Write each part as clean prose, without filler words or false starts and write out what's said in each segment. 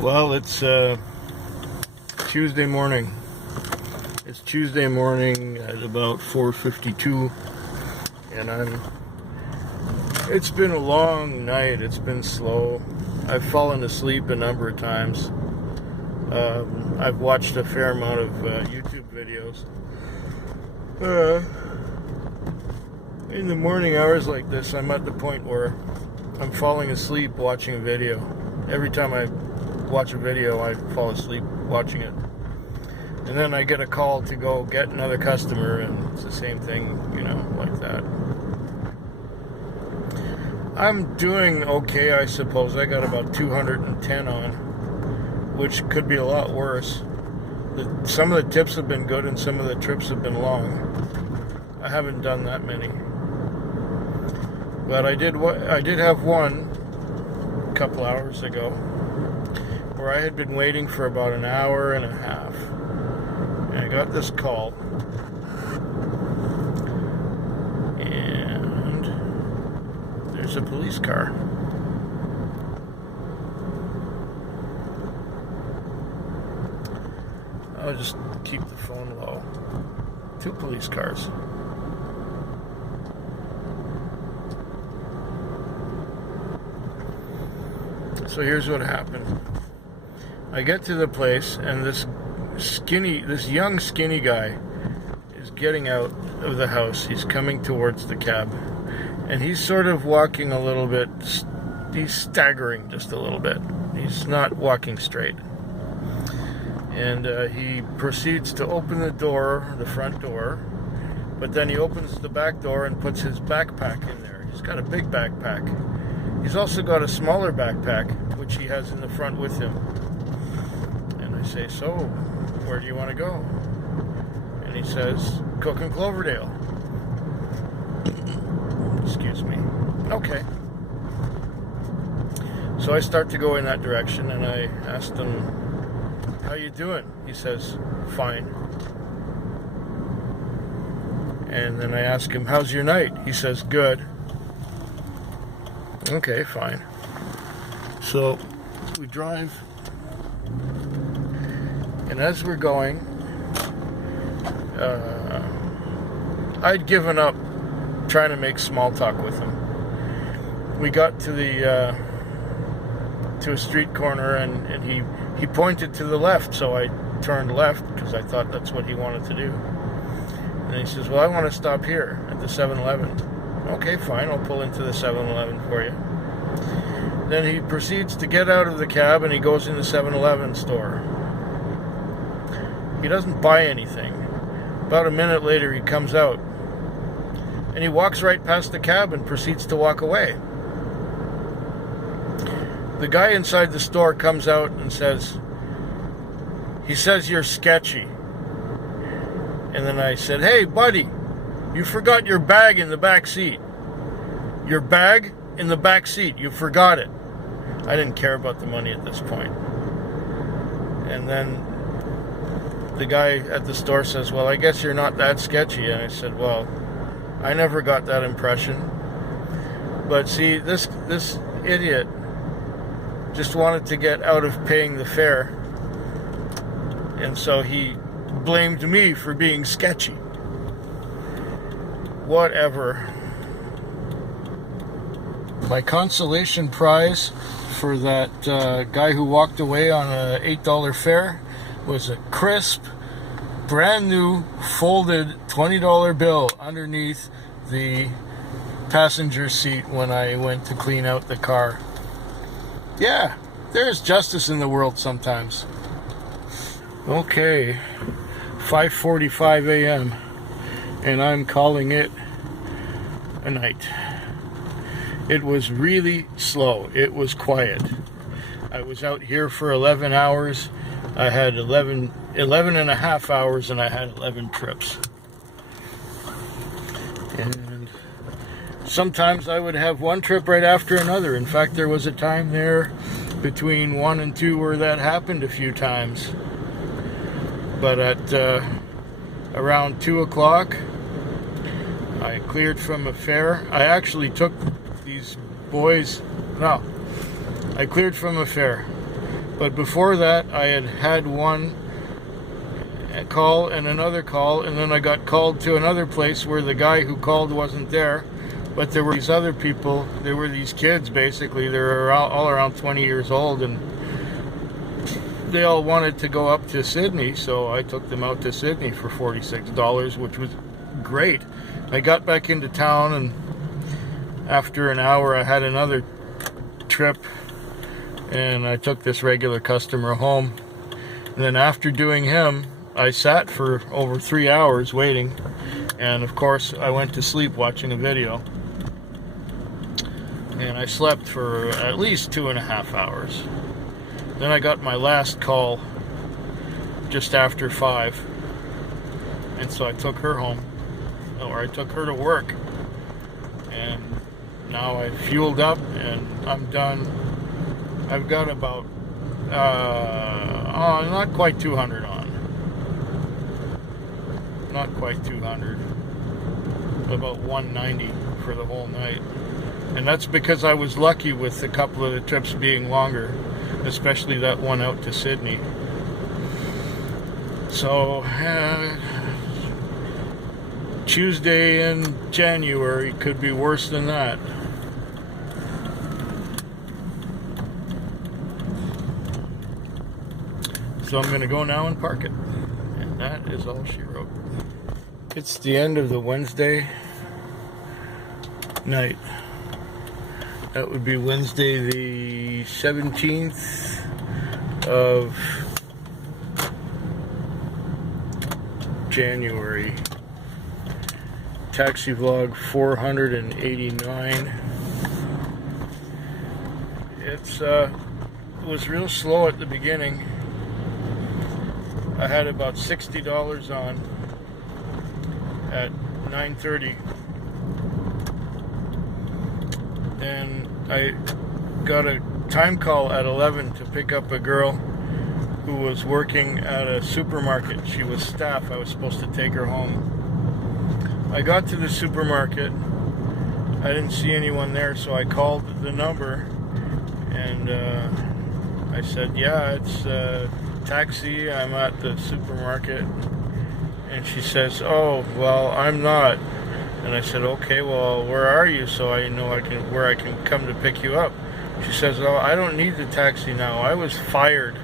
Well, it's Tuesday morning. It's Tuesday morning at about 4:52, and it's been a long night. It's been slow. I've fallen asleep a number of times. I've watched a fair amount of YouTube videos. In the morning hours like this, I'm at the point where I'm falling asleep watching a video. Every time I watch a video, I fall asleep watching it. And then I get a call to go get another customer, and it's the same thing, like that. I'm doing okay, I suppose. I got about 210 on, which could be a lot worse. Some of the tips have been good and some of the trips have been long. I haven't done that many. But I did have one a couple hours ago where I had been waiting for about an hour and a half. And I got this call. And there's a police car. I'll just keep the phone low. 2 police cars. So here's what happened. I get to the place, and this young skinny guy is getting out of the house. He's coming towards the cab, and he's sort of walking a little bit. He's staggering just a little bit. He's not walking straight. And he proceeds to open the door, the front door, but then he opens the back door and puts his backpack in there. He's got a big backpack. He's also got a smaller backpack, which he has in the front with him. And I say, so, where do you want to go? And he says, Cook and Cloverdale. Excuse me. Okay. So I start to go in that direction, and I asked him, how you doing? He says, fine. And then I ask him, how's your night? He says, good. Okay, fine. So we drive, and as we're going, I'd given up trying to make small talk with him. We got to to a street corner, and he pointed to the left, so I turned left because I thought that's what he wanted to do. And he says, well, I want to stop here at the 7-Eleven. Okay, fine, I'll pull into the 7-Eleven for you. Then he proceeds to get out of the cab, and he goes in the 7-Eleven store. He doesn't buy anything. About a minute later, he comes out, and he walks right past the cab and proceeds to walk away. The guy inside the store comes out and says, you're sketchy. And then I said, hey, buddy, you forgot your bag in the back seat. Your bag in the back seat. You forgot it. I didn't care about the money at this point. And then the guy at the store says, well, I guess you're not that sketchy. And I said, well, I never got that impression. But see, this idiot just wanted to get out of paying the fare. And so he blamed me for being sketchy. Whatever. My consolation prize for that guy who walked away on a $8 fare was a crisp, brand new, folded $20 bill underneath the passenger seat when I went to clean out the car. Yeah, there's justice in the world sometimes. Okay, 5:45 a.m. and I'm calling it a night. It was really slow. It was quiet. I was out here for 11 hours. I had 11 and a half hours, and I had 11 trips. And sometimes I would have one trip right after another. In fact, there was a time there between 1 and 2 where that happened a few times. But at around 2 o'clock, I cleared from a fare. I actually took these boys, no, I cleared from a fare. But before that, I had one call and another call, and then I got called to another place where the guy who called wasn't there, but there were these other people. There were these kids, basically. They were all around 20 years old, and they all wanted to go up to Sydney, so I took them out to Sydney for $46, which was great. I got back into town, and after an hour I had another trip, and I took this regular customer home. And then after doing him, I sat for over 3 hours waiting, and of course I went to sleep watching a video, and I slept for at least 2.5 hours. Then I got my last call just after 5, and so I took her home, or I took her to work, and now I fueled up and I'm done. I've got about not quite 200 on. Not quite 200. About 190 for the whole night. And that's because I was lucky with a couple of the trips being longer, especially that one out to Sydney. So, Tuesday in January could be worse than that. So I'm going to go now and park it. And that is all she wrote. It's the end of the Wednesday night. That would be Wednesday the 17th of January. Taxi vlog 489. It was real slow at the beginning. I had about $60 on at 9:30. And I got a time call at 11 to pick up a girl who was working at a supermarket. She was staff. I was supposed to take her home. I got to the supermarket. I didn't see anyone there, so I called the number, and I said, yeah, it's taxi, I'm at the supermarket. And she says, oh, well, I'm not. And I said, okay, well, where are you, so I know where I can come to pick you up? She says, oh, I don't need the taxi now. I was fired,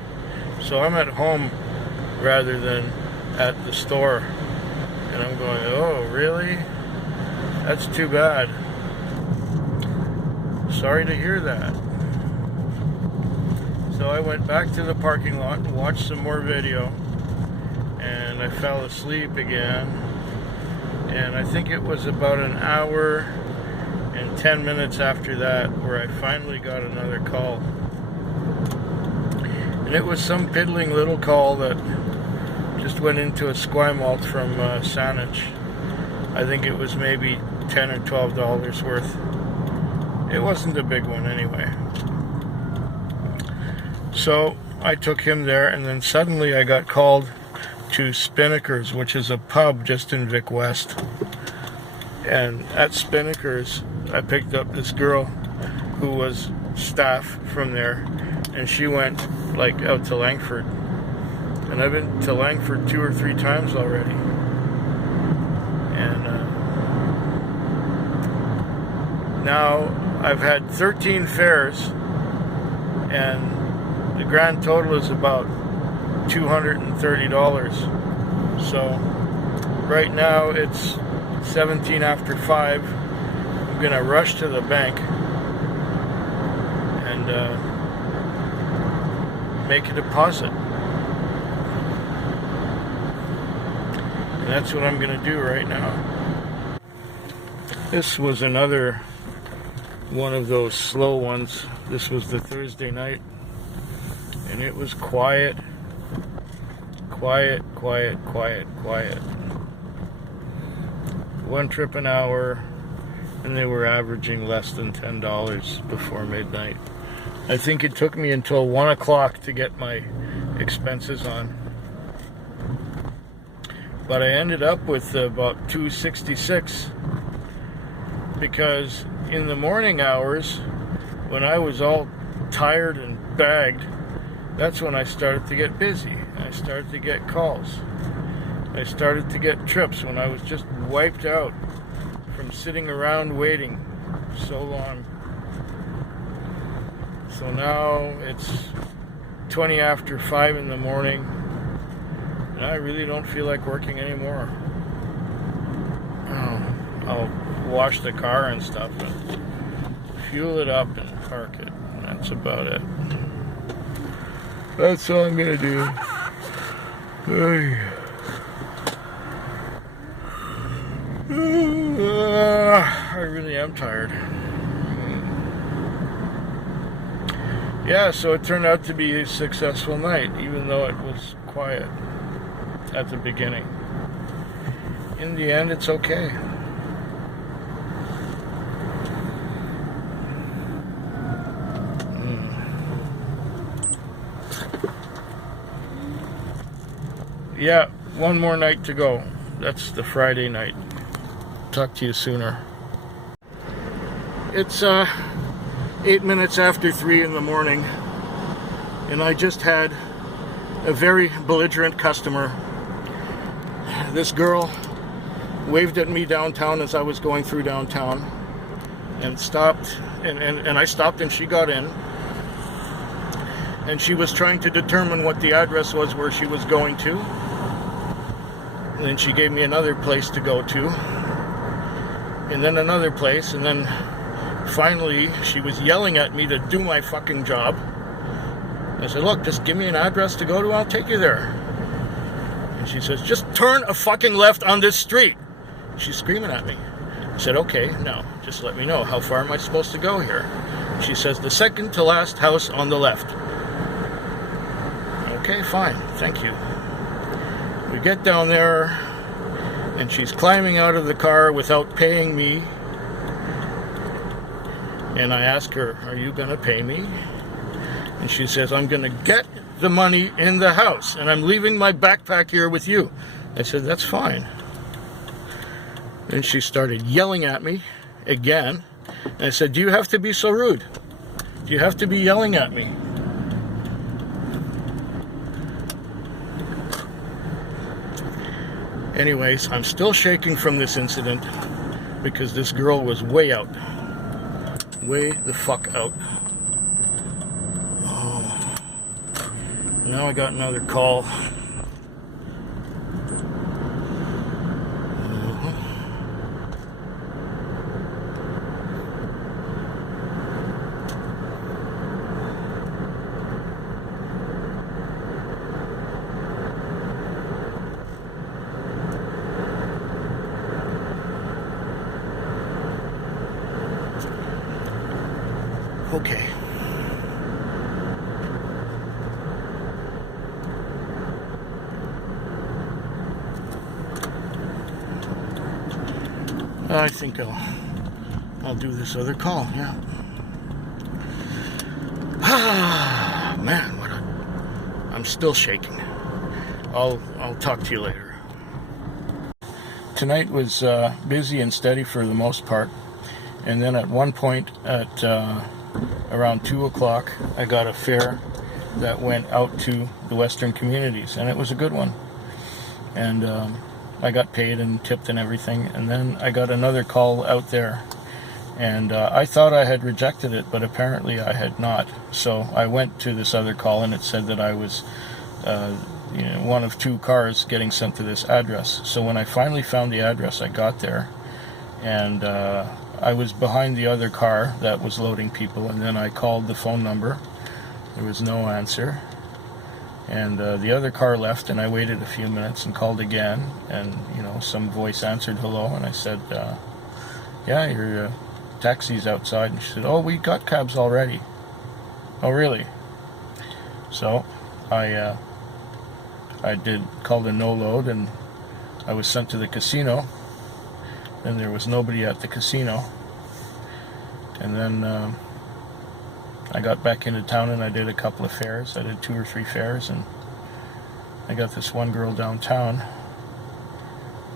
so I'm at home rather than at the store. And I'm going, oh, really? That's too bad. Sorry to hear that. So I went back to the parking lot and watched some more video, and I fell asleep again. And I think it was about an hour and 10 minutes after that where I finally got another call. And it was some piddling little call that just went into a Esquimalt from Saanich. I think it was maybe $10 or $12 worth. It wasn't a big one anyway. So I took him there, and then suddenly I got called to Spinnaker's, which is a pub just in Vic West. And at Spinnaker's, I picked up this girl who was staff from there, and she went like out to Langford. And I've been to Langford 2 or 3 times already. And now I've had 13 fares, and the grand total is about $230. So right now it's 17 after 5. I'm gonna rush to the bank and make a deposit. And that's what I'm gonna do right now. This was another one of those slow ones. This was the Thursday night, and it was quiet. Quiet. One trip an hour, and they were averaging less than $10 before midnight. I think it took me until 1 o'clock to get my expenses on. But I ended up with about $266, because in the morning hours, when I was all tired and bagged, that's when I started to get busy. I started to get calls. I started to get trips when I was just wiped out from sitting around waiting so long. So now it's 20 after 5 in the morning, and I really don't feel like working anymore. I'll wash the car and stuff and fuel it up and park it. That's about it. That's all I'm gonna do. I really am tired. Yeah, so it turned out to be a successful night, even though it was quiet at the beginning. In the end, it's okay. Yeah, one more night to go. That's the Friday night. Talk to you sooner. It's 8 minutes after 3 in the morning, and I just had a very belligerent customer. This girl waved at me downtown as I was going through downtown and stopped, and I stopped and she got in, and she was trying to determine what the address was where she was going to, and then she gave me another place to go to, and then another place, and then finally she was yelling at me to do my fucking job. I said, look, just give me an address to go to, I'll take you there. And she says, just turn a fucking left on this street. She's screaming at me. I said, okay, now, just let me know, how far am I supposed to go here? She says, the second to last house on the left. Okay, fine, thank you. We get down there, and she's climbing out of the car without paying me. And I ask her, are you going to pay me? And she says, I'm going to get the money in the house, and I'm leaving my backpack here with you. I said, that's fine. And she started yelling at me again. And I said, do you have to be so rude? Do you have to be yelling at me? Anyways, I'm still shaking from this incident because this girl was way out. Way the fuck out. Oh. Now I got another call. Okay. I think I'll do this other call, yeah. Ah, man, I'm still shaking. I'll talk to you later. Tonight was busy and steady for the most part, and then at one point at around 2 o'clock, I got a fare that went out to the Western communities, and it was a good one. And I got paid and tipped and everything, and then I got another call out there, and I thought I had rejected it, but apparently I had not. So I went to this other call, and it said that I was one of 2 cars getting sent to this address. So when I finally found the address, I got there, and I was behind the other car that was loading people, and then I called the phone number. There was no answer, and the other car left, and I waited a few minutes and called again, and some voice answered hello, and I said, yeah, your taxi's outside. And she said, oh, we got cabs already. Oh, really? So I called a no load, and I was sent to the casino. Then there was nobody at the casino, and then I got back into town, and I did a couple of fares. I did 2 or 3 fares, and I got this one girl downtown,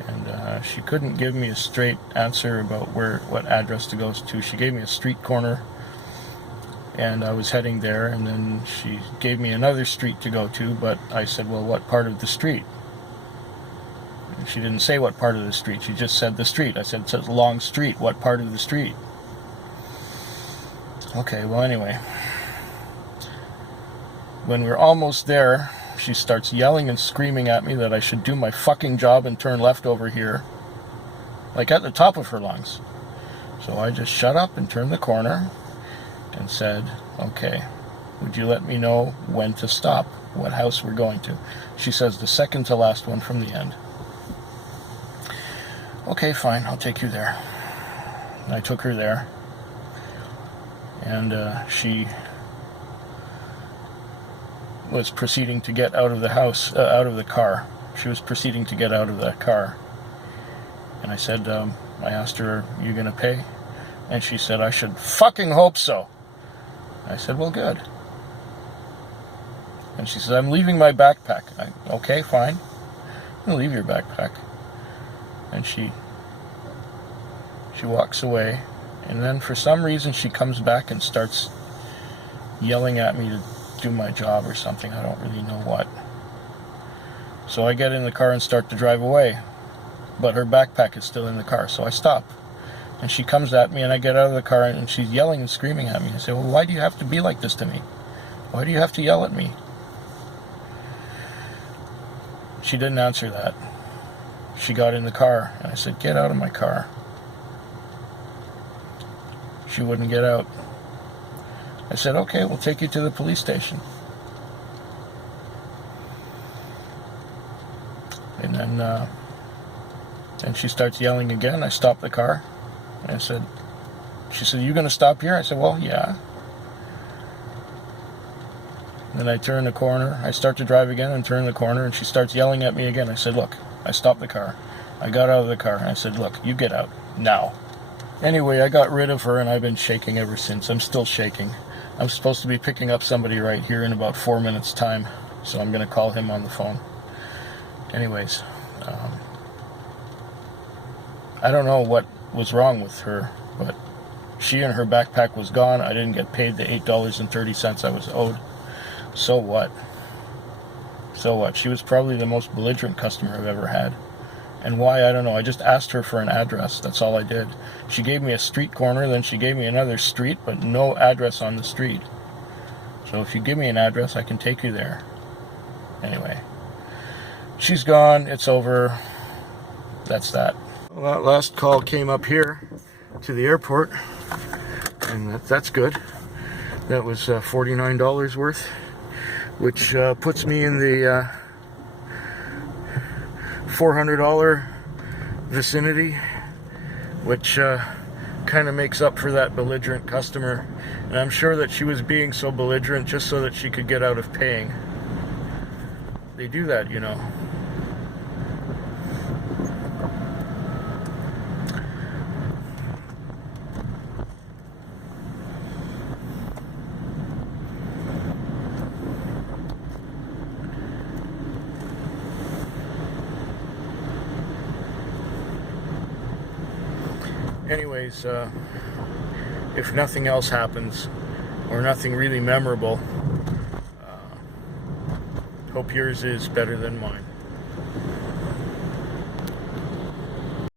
and she couldn't give me a straight answer about what address to go to. She gave me a street corner, And I was heading there, and then she gave me another street to go to, but I said, well, what part of the street? And she didn't say what part of the street, she just said the street. I said, it's a long street, what part of the street? Okay, well, anyway. When we're almost there, she starts yelling and screaming at me that I should do my fucking job and turn left over here. Like at the top of her lungs. So I just shut up and turned the corner and said, okay, would you let me know when to stop, what house we're going to? She says the second to last one from the end. Okay, fine, I'll take you there. And I took her there, and she was proceeding to get out of the house, out of the car. She was proceeding to get out of that car. And I said, I asked her, are you going to pay? And she said, I should fucking hope so. I said, well, good. And she said, I'm leaving my backpack. Okay, fine. I'm going to leave your backpack. And she walks away. And then for some reason she comes back and starts yelling at me to do my job or something. I don't really know what. So I get in the car and start to drive away. But her backpack is still in the car, so I stop. And she comes at me, and I get out of the car, and she's yelling and screaming at me. I say, well, why do you have to be like this to me? Why do you have to yell at me? She didn't answer that. She got in the car, and I said, get out of my car. She wouldn't get out. I said, okay, we'll take you to the police station. And then, and she starts yelling again. I stopped the car. And I said, she said, you going to stop here? I said, well, yeah. And then I turn the corner. I start to drive again and turn the corner, and she starts yelling at me again. I said, look, I stopped the car. I got out of the car, and I said, look, you get out now. Anyway, I got rid of her, and I've been shaking ever since. I'm still shaking. I'm supposed to be picking up somebody right here in about 4 minutes' time, so I'm going to call him on the phone. Anyways, I don't know what was wrong with her, but she and her backpack was gone. I didn't get paid the $8.30 I was owed. So what? So what? She was probably the most belligerent customer I've ever had. And why, I don't know. I just asked her for an address. That's all I did. She gave me a street corner, then she gave me another street, but no address on the street. So if you give me an address, I can take you there. Anyway. She's gone. It's over. That's that. Well, that last call came up here to the airport, and that's good. That was $49 worth, which puts me in the $400 vicinity, which kind of makes up for that belligerent customer. And I'm sure that she was being so belligerent just so that she could get out of paying. They do that, you know. Anyways, if nothing else happens, or nothing really memorable, hope yours is better than mine.